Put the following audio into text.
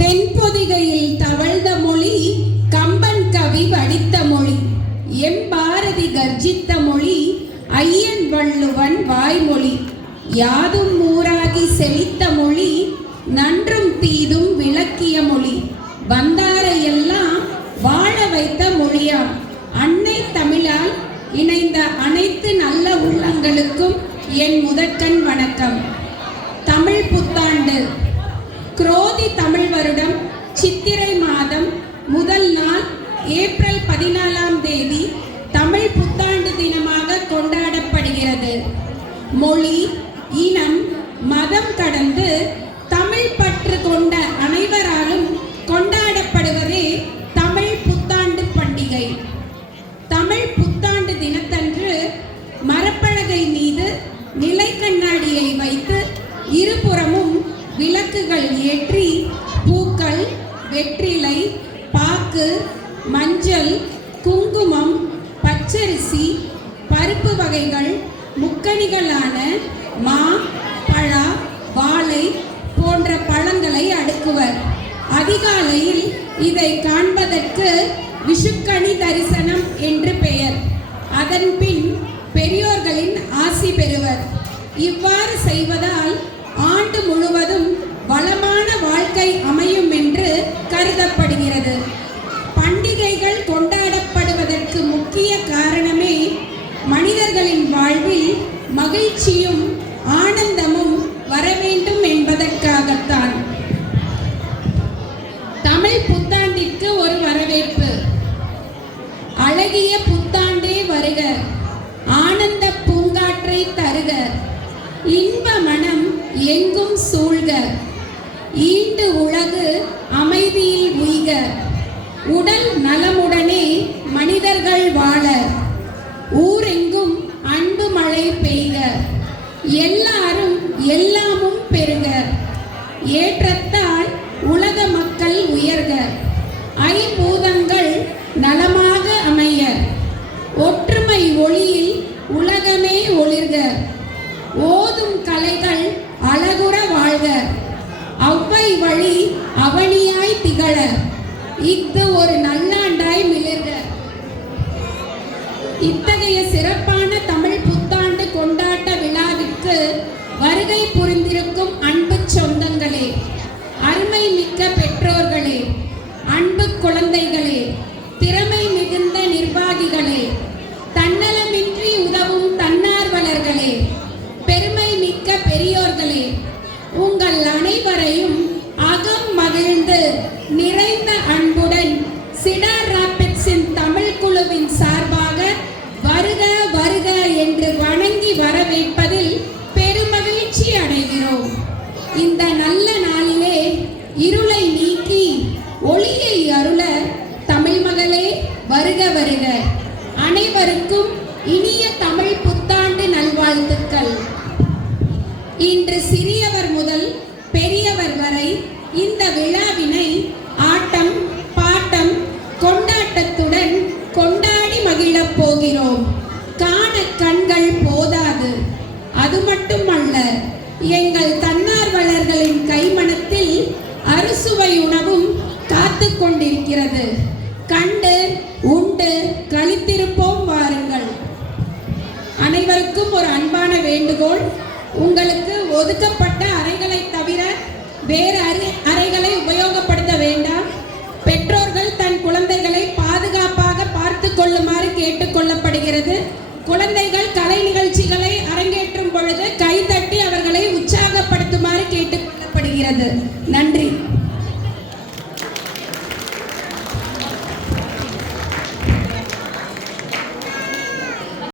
தென்பொதிகையில் தவழ்ந்த மொழி கம்பன் கவி வடித்த மொழி, எம்பாரதி கர்ஜித்த மொழி, ஐயன் வள்ளுவன் வாய்மொழி, யாதும் ஊராகி செழித்த மொழி, நன்றும் தீதும் விளக்கிய மொழி, வந்தாரையெல்லாம் வாழ வைத்த மொழியாம். அன்னை தமிழால் இணைந்த அனைத்து நல்ல உள்ளங்களுக்கும் என் முதற்கண் வணக்கம். தமிழ் புத்தாண்டு குரோதி தமிழ் வருடம் சித்திரை மாதம் முதல் நாள் ஏப்ரல் 14ஆம் தேதி தமிழ் புத்தாண்டு தினமாக கொண்டாடப்படுகிறது. மொழி, இனம், மதம் கடந்து தமிழ் பற்று கொண்ட அனைவராலும் கொண்டாடப்படுவதே தமிழ் புத்தாண்டு பண்டிகை. தமிழ் புத்தாண்டு தினத்தன்று மரப்பலகை மீது நிலை கண்ணாடியை வைத்து இருபுறமும் விளக்குகள் ஏற்றி பூக்கள், வெற்றிலை, பாக்கு, மஞ்சள், குங்குமம், பச்சரிசி, பருப்பு வகைகள், முக்கணிகளான மா, பழா, வாழை போன்ற பழங்களை அடுக்குவர். அதிகாலையில் இதை காண்பதற்கு விஷுக்கணி தரிசனம் என்று பெயர். அதன் பின் பெரியோர்களின் ஆசி பெறுவர். இவ்வாறு செய்வதால் ஆண்டு முழுவதும் வளமான வாழ்க்கை அமையும் என்று கருதப்படுகிறது. பண்டிகைகள் கொண்டாடப்படுவதற்கு முக்கிய காரணமே மனிதர்களின் வாழ்வில் மகிழ்ச்சியும் ஆனந்தமும் வர வேண்டும் என்பதற்காகத்தான். தமிழ் புத்தாண்டிற்கு ஒரு வரவேற்பு. அழகிய புத்தாண்டே வருக, ஆனந்த பூங்காற்றை தருக, இன்ப மனம் எங்கும் சூழ்க, ஈண்டு உலகு அமைதியில் உய்க, உடல் நலமுடனே மனிதர்கள் வாழ, ஊரெங்கும் அன்பு மழை பெய்க, எல்லாரும் எல்லாமும் பெறுக, ஏற்றத்தால் உலக மக்கள் உயர்க, ஐம்பூதங்கள் நலமாக அமைய, ஒற்றுமை ஒளியில் உலகமே ஒளிர்க, ஓதும் கலைகள் அழகுற வாழ்க, அவ்வை வழி அவனியாய் திகழ, இஃது ஒரு நல்லாண்டாய் மிளிர்க. இத்தகைய சிறப்பான தமிழ் புத்தாண்டு கொண்டாட்ட விழாவிற்கு வருகை புரிந்திருக்கும் அன்பு சொந்தங்களே, அருமை மிக்க பெற்றோர்களே, அன்பு குழந்தைகளே, திறமை மிகுந்த நிர்வாகிகளே, தன்னலமின்றி உதவும் தன்னார்வலர்களே, பெருமை மிக்க பெரியோர்களே, உங்கள் அனைவரையும் அகம் மகிழ்ந்து நிறைந்த அன்புடன் சிடார் ராபிட்ஸின் தமிழ் குழுவின் சார்பாக வருக வருக என்று வணங்கி வரவேற்பதில் பெருமகிழ்ச்சி அடைகிறோம். இந்த நல்ல நாளிலே இருளை நீக்கி ஒளியை அருள தமிழ் மகளே வருக வருக. அனைவருக்கும் இனிய தமிழ் புத்தாண்டு நல்வாழ்த்துக்கள். இன்று சிறியவர் முதல் பெரியவர் வரை இந்த விழாவினை ஆட்டம், பாட்டம், கொண்டாட்டத்துடன் கொண்டாடி மகிழப் போகிறோம். காண கண்கள் போதாது. அது மட்டுமல்ல, எங்கள் தன்னார்வலர்களின் கைமணத்தில் அறுசுவை உணவும் காத்து கொண்டிருக்கிறது. கண்டு உண்டு களித்திருப்போம் வாருங்கள். அனைவருக்கும் ஒரு அன்பான வேண்டுகோள். உங்களுக்கு ஒதுக்கப்பட்ட அறைகளை தவிர வேறு அறைகளை உபயோகப்படுத்த வேண்டாம். பெற்றோர்கள் தன் குழந்தைகளை பாதுகாப்பாக பார்த்து கொள்ளுமாறு கேட்டுக்கொள்ளப்படுகிறது. குழந்தைகள் கலை நிகழ்ச்சிகளை அரங்கேற்றும் பொழுது கைதட்டி அவர்களை உற்சாகப்படுத்துமாறு கேட்டுக்கொள்ளப்படுகிறது. நன்றி.